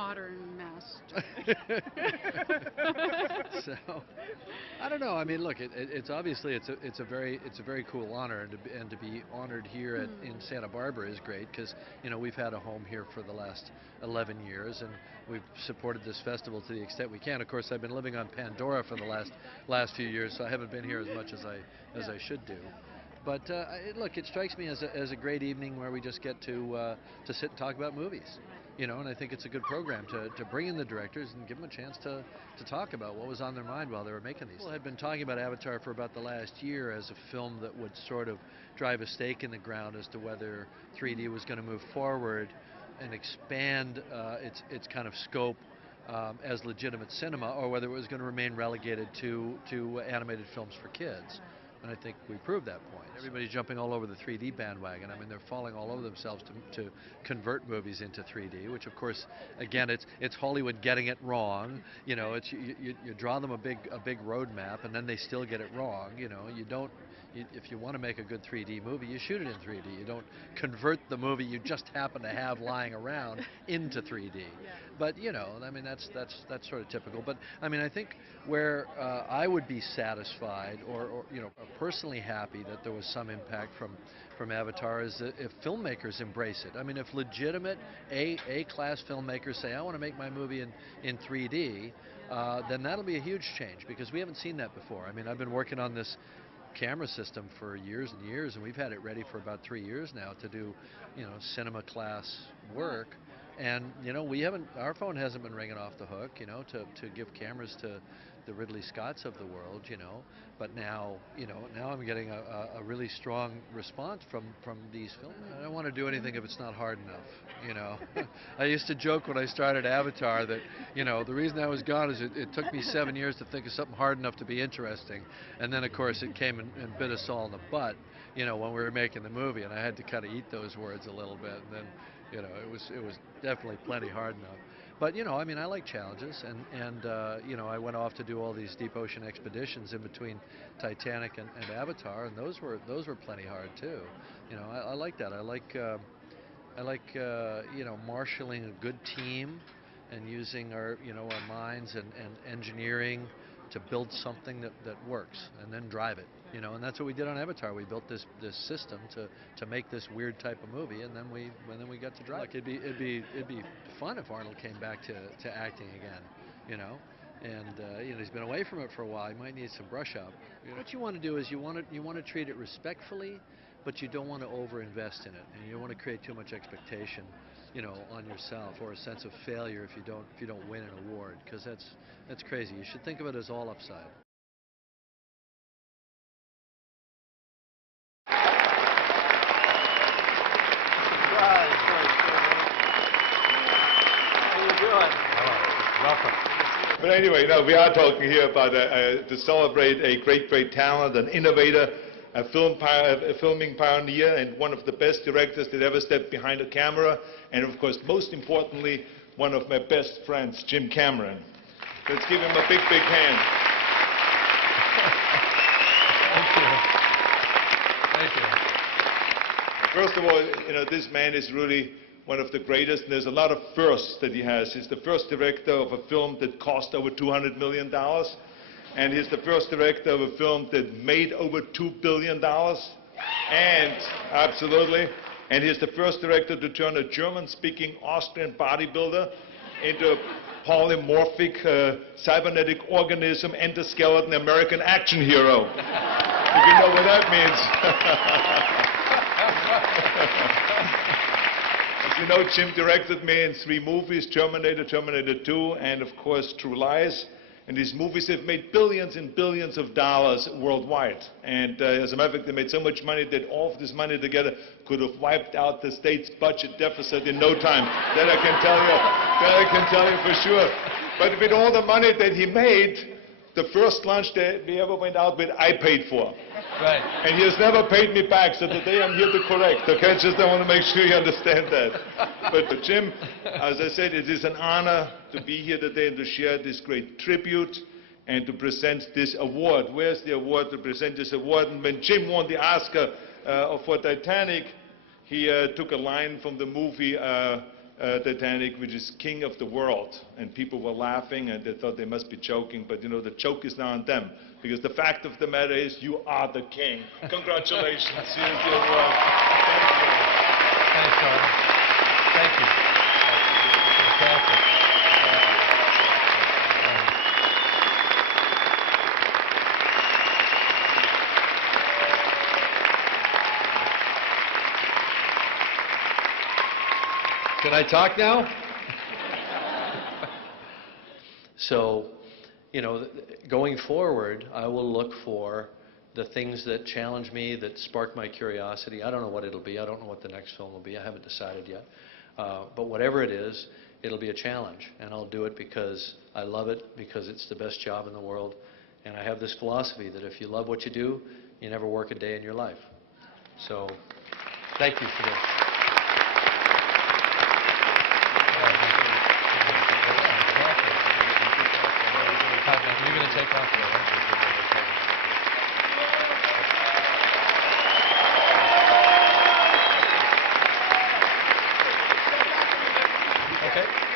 modern mass. So, I don't know. I mean, look, it's obviously it's a very cool honor, and to be honored here in Santa Barbara is great because we've had a home here for the last 11 years, and we've supported this festival to the extent we can. Of course, I've been living on Pandora for the last few years, so I haven't been here as much as I should do. But look, it strikes me as a great evening where we just get to sit and talk about movies. And I think it's a good program to bring in the directors and give them a chance to talk about what was on their mind while they were making these. People had been talking about Avatar for about the last year as a film that would sort of drive a stake in the ground as to whether 3D was going to move forward and expand its kind of scope as legitimate cinema, or whether it was going to remain relegated to animated films for kids. And I think we proved that point. Everybody's jumping all over the 3D bandwagon. I mean, they're falling all over themselves to convert movies into 3D, which of course, again, it's Hollywood getting it wrong. It's you draw them a big roadmap, and then they still get it wrong. You don't. If you want to make a good 3D movie, you shoot it in 3D. You don't convert the movie you just happen to have lying around into 3D. Yeah. But I mean, that's sort of typical. But I mean, I think where I would be satisfied, or personally happy that there was some impact from Avatar is that if filmmakers embrace it. I mean, if legitimate A-class filmmakers say, I want to make my movie in 3D, then that'll be a huge change because we haven't seen that before. I mean, I've been working on this camera system for years and years, and we've had it ready for about 3 years now to do cinema class work, and our phone hasn't been ringing off the hook to give cameras to the Ridley Scotts of the world, but now I'm getting a really strong response from these films. I don't want to do anything if it's not hard enough. I used to joke when I started Avatar that the reason I was gone is it took me 7 years to think of something hard enough to be interesting, and then of course it came and bit us all in the butt when we were making the movie, and I had to kind of eat those words a little bit, and then it was definitely plenty hard enough. But I mean, I like challenges, and I went off to do all these deep ocean expeditions in between Titanic and Avatar, and those were plenty hard too. I like that. I like marshaling a good team and using our minds and engineering to build something that works and then drive it. And that's what we did on Avatar. We built this system to make this weird type of movie, and then we got to drive. Look, it'd be fun if Arnold came back to acting again, and he's been away from it for a while. He might need some brush up. What you want to do is you want to treat it respectfully, but you don't want to overinvest in it, and you don't want to create too much expectation, on yourself, or a sense of failure if you don't win an award, because that's crazy. You should think of it as all upside. Welcome. But anyway, we are talking here about to celebrate a great talent, an innovator, a filming pioneer, and one of the best directors that ever stepped behind a camera, and of course, most importantly, one of my best friends, Jim Cameron. Let's give him a big hand. Thank you. First of all, this man is really one of the greatest, and there's a lot of firsts that he has. He's the first director of a film that cost over $200 million, and he's the first director of a film that made over $2 billion, and absolutely, and he's the first director to turn a German-speaking Austrian bodybuilder into a polymorphic cybernetic organism endoskeleton American action hero. If you know what that means. As you know, Jim directed me in 3 movies, Terminator, Terminator 2, and of course True Lies. And these movies have made billions and billions of dollars worldwide. And as a matter of fact, they made so much money that all of this money together could have wiped out the state's budget deficit in no time. That I can tell you for sure. But with all the money that he made, the first lunch that we ever went out with, I paid for. Right. And he has never paid me back, so today I'm here to correct, okay? Just I want to make sure you understand that. But Jim, as I said, it is an honor to be here today and to share this great tribute and to present this award. Where's the award to present this award? And when Jim won the Oscar for Titanic, he took a line from the movie Titanic, which is king of the world. And people were laughing and they thought they must be joking, but you know, the joke is now on them. Because the fact of the matter is, you are the king. Congratulations. Here's your award. Thank you. Thanks, Arnold. Thank you. Fantastic. Can I talk now? So, you know, going forward, I will look for the things that challenge me, that spark my curiosity. I don't know what it'll be. I don't know what the next film will be. I haven't decided yet. But whatever it is, it'll be a challenge. And I'll do it because I love it, because it's the best job in the world. And I have this philosophy that if you love what you do, you never work a day in your life. So, thank you for this. You're going to take off there, right? Okay.